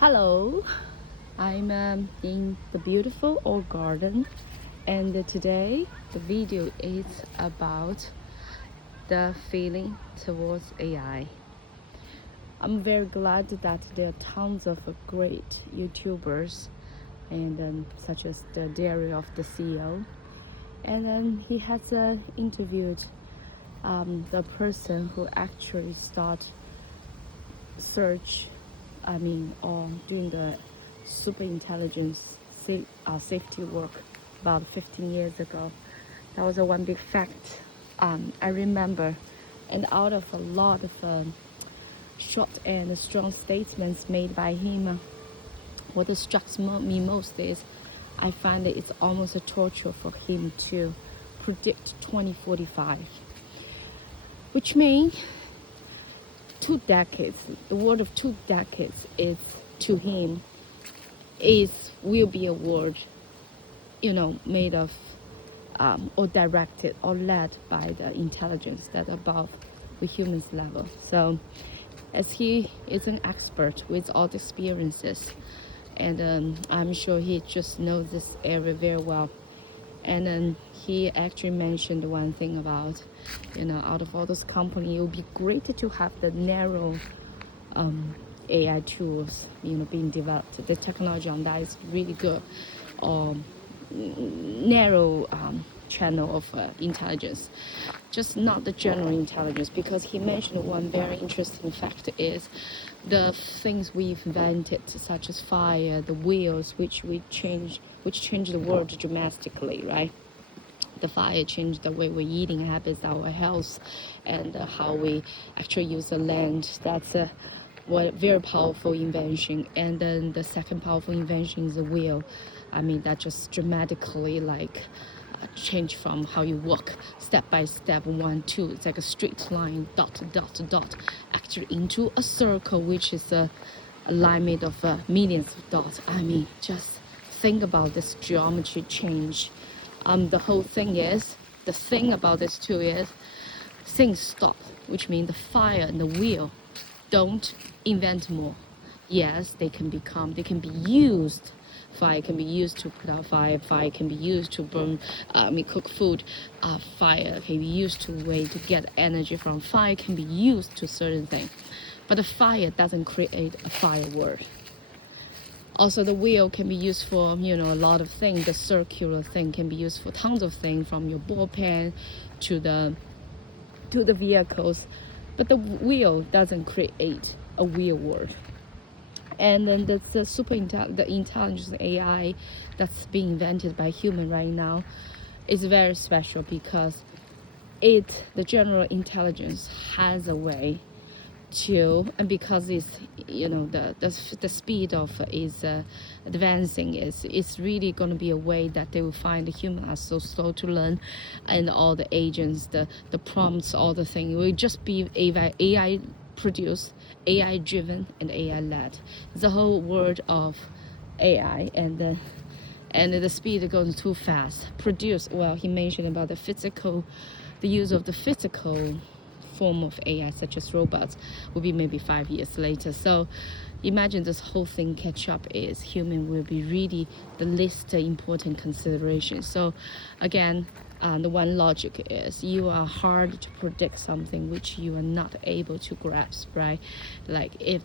Hello, I'm in the beautiful old garden, and today the video is about the feeling towards AI. I'm very glad that there are tons of great YouTubers, and such as the Diary of the CEO, and then he has interviewed the person who actually start search or doing the super intelligence safety work about 15 years ago. That was a one big fact I remember. And out of a lot of short and strong statements made by him, what struck me most is I find that it's almost a torture for him to predict 2045, which means 2 decades. The word of 2 decades is to him will be a word, made of or directed or led by the intelligence that above the human's level. So, as he is an expert with all the experiences, and I'm sure he just knows this area very well. And then he actually mentioned one thing about, out of all those companies, it would be great to have the narrow AI tools, being developed. The technology on that is really good. Narrow channel of intelligence, just not the general intelligence, because he mentioned one very interesting fact is the things we've invented, such as fire, the wheels, which change the world dramatically, right? The fire changed the way we're eating habits, our health, and how we actually use the land. That's a very powerful invention. And then the second powerful invention is the wheel. That just dramatically change from how you walk step by step, 1, 2. It's like a straight line, dot, dot, dot, actually into a circle, which is a line made of millions of dots. Just think about this geometry change. The thing about this too is things stop, which means the fire and the wheel don't invent more. Yes, they can be used. Fire can be used to put out fire. Fire can be used to burn, cook food. Fire can be used to get energy from. Fire can be used to certain things. But the fire doesn't create a firework. Also, the wheel can be used for, a lot of things. The circular thing can be used for tons of things, from your ball pen to the vehicles. But the wheel doesn't create a wheel world. And then the intelligence AI that's being invented by human right now is very special, because the general intelligence has a way to, and because it's the speed of is advancing, it's really going to be a way that they will find the human are so slow to learn, and all the agents, the prompts, all the things will just be AI produced, AI driven, and AI led. It's the whole world of AI, and the speed goes too fast. He mentioned about the use of the physical form of AI, such as robots, will be maybe 5 years later. So imagine this whole thing catch up is human will be really the least important consideration. So again, the one logic is you are hard to predict something which you are not able to grasp, right? Like if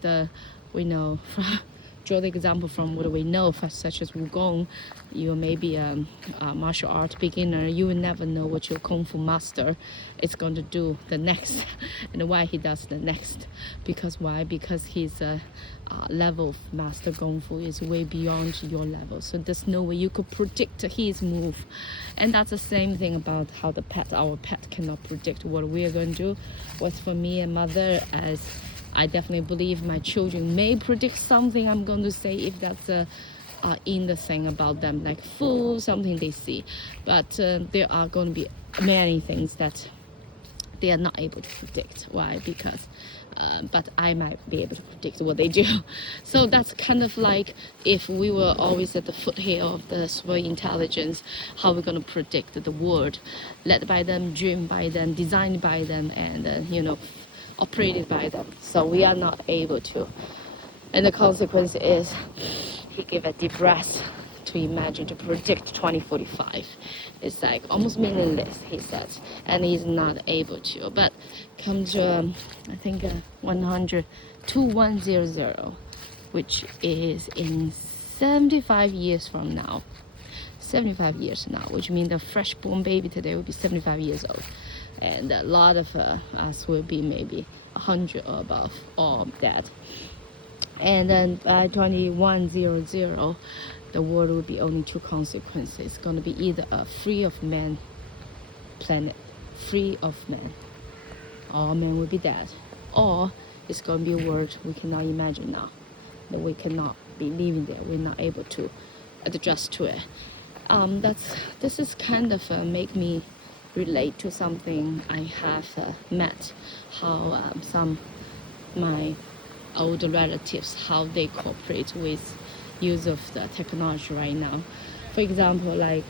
we know from draw the example from what we know, such as Wugong, you may be a martial art beginner, you will never know what your Kung Fu master is going to do the next and why he does the next. Because why? Because his level of master Kung Fu is way beyond your level. So there's no way you could predict his move. And that's the same thing about how our pet cannot predict what we are going to do. What's for me and mother, as I definitely believe my children may predict something I'm going to say, if that's in the thing about them, like food, something they see. But there are going to be many things that they are not able to predict. Why? Because but I might be able to predict what they do. So that's kind of like if we were always at the foothill of the super intelligence, how we're going to predict the world, led by them, dreamed by them, designed by them, and operated by them. So we are not able to. And the consequence is he gave a deep breath to imagine, to predict 2045. It's like almost meaningless, he said, and he's not able to. But come to, I think, 2100, which is in 75 years from now. 75 years now, which means the fresh born baby today will be 75 years old. And a lot of us will be maybe 100 or above, or that. And then by 2100, the world will be only two consequences. It's going to be either a free of man planet, free of man, or man will be dead, or it's going to be a world we cannot imagine now, that we cannot be living there. We're not able to adjust to it. This is kind of make me relate to something I have met, how some my older relatives, how they cooperate with use of the technology right now. For example, like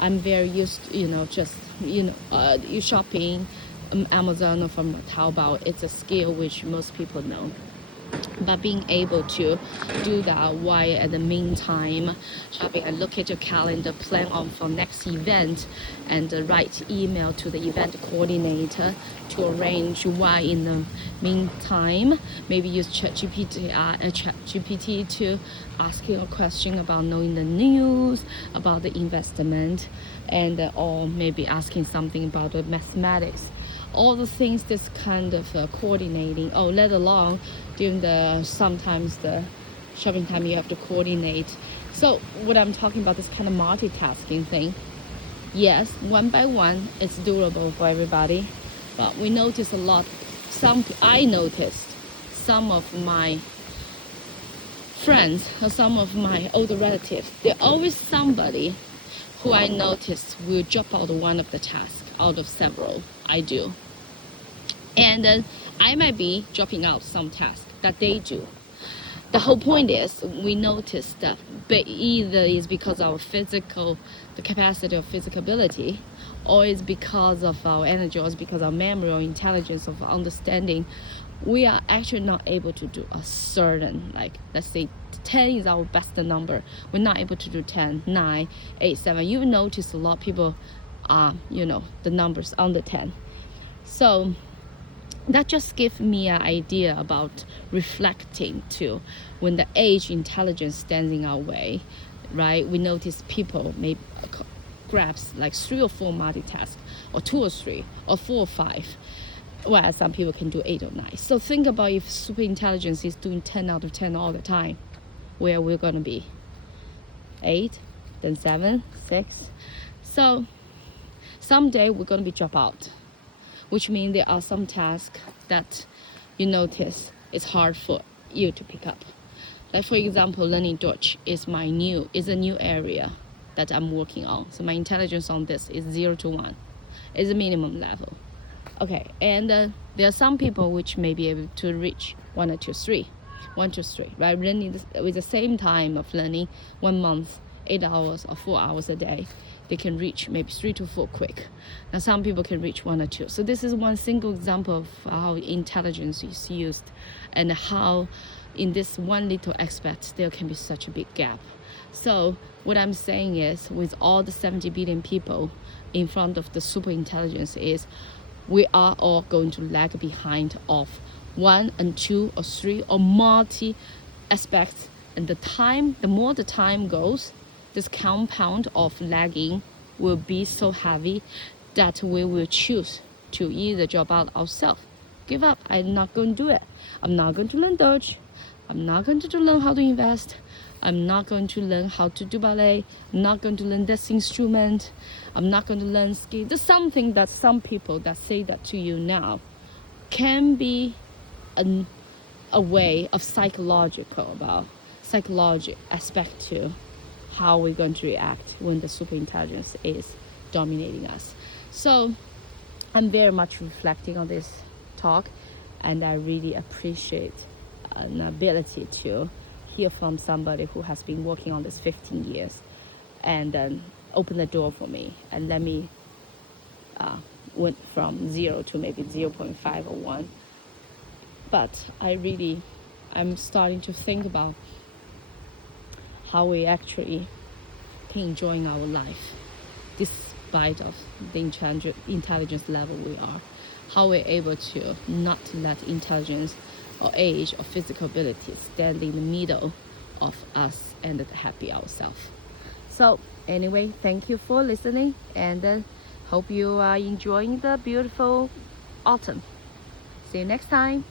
I'm very used to, just you shopping Amazon or from Taobao. It's a skill which most people know. But being able to do that while at the meantime shopping and look at your calendar, plan on for next event, and write email to the event coordinator to arrange why in the meantime, maybe use ChatGPT to asking a question about knowing the news, about the investment, and or maybe asking something about the mathematics. All the things this kind of coordinating, let alone during sometimes the shopping time you have to coordinate. So what I'm talking about, this kind of multitasking thing, yes, one by one it's doable for everybody, but we notice a lot. I noticed some of my friends or some of my older relatives, there's always somebody who I noticed will drop out one of the tasks out of several I do. And then I might be dropping out some tasks that they do. The whole point is we notice that either is because of the capacity of physical ability, or it's because of our energy, or it's because of our memory or intelligence of understanding. We are actually not able to do a certain, like let's say 10 is our best number. We're not able to do 10, 9, 8, 7. You notice a lot of people are, the numbers under 10. So that just gives me an idea about reflecting to when the age intelligence stands in our way, right? We notice people may grabs like 3 or 4 multitask, or 2 or 3, or 4 or 5, whereas some people can do 8 or 9. So think about if super intelligence is doing 10 out of 10 all the time, where we're going to be. 8, then 7, 6. So someday we're going to be drop out, which means there are some tasks that you notice it's hard for you to pick up. Like for example, learning Dutch is a new area that I'm working on. So my intelligence on this is 0 to 1. It's a minimum level. Okay, and there are some people which may be able to reach 1 or 2, 3. 1 to 3, right? Learning with the same time of learning 1 month, 8 hours or 4 hours a day, they can reach maybe 3 to 4 quick. Now some people can reach 1 or 2. So this is one single example of how intelligence is used, and how in this one little aspect there can be such a big gap. So what I'm saying is, with all the 70 billion people in front of the super intelligence, is we are all going to lag behind of 1 and 2 or 3 or multi aspects. And the more the time goes, this compound of lagging will be so heavy that we will choose to either drop out ourselves, give up. I'm not going to do it. I'm not going to learn Dutch. I'm not going to learn how to invest. I'm not going to learn how to do ballet. I'm not going to learn this instrument. I'm not going to learn ski. There's something that some people that say that to you now can be a way of psychology aspect to how we're going to react when the super intelligence is dominating us. So I'm very much reflecting on this talk, and I really appreciate an ability to hear from somebody who has been working on this 15 years and then open the door for me and let me went from 0 to maybe 0.5 or 1. But I really I'm starting to think about how we actually can enjoy our life despite of the intelligence level we are. How we're able to not let intelligence or age or physical ability stand in the middle of us and happy ourselves. So anyway, thank you for listening, and hope you are enjoying the beautiful autumn. See you next time.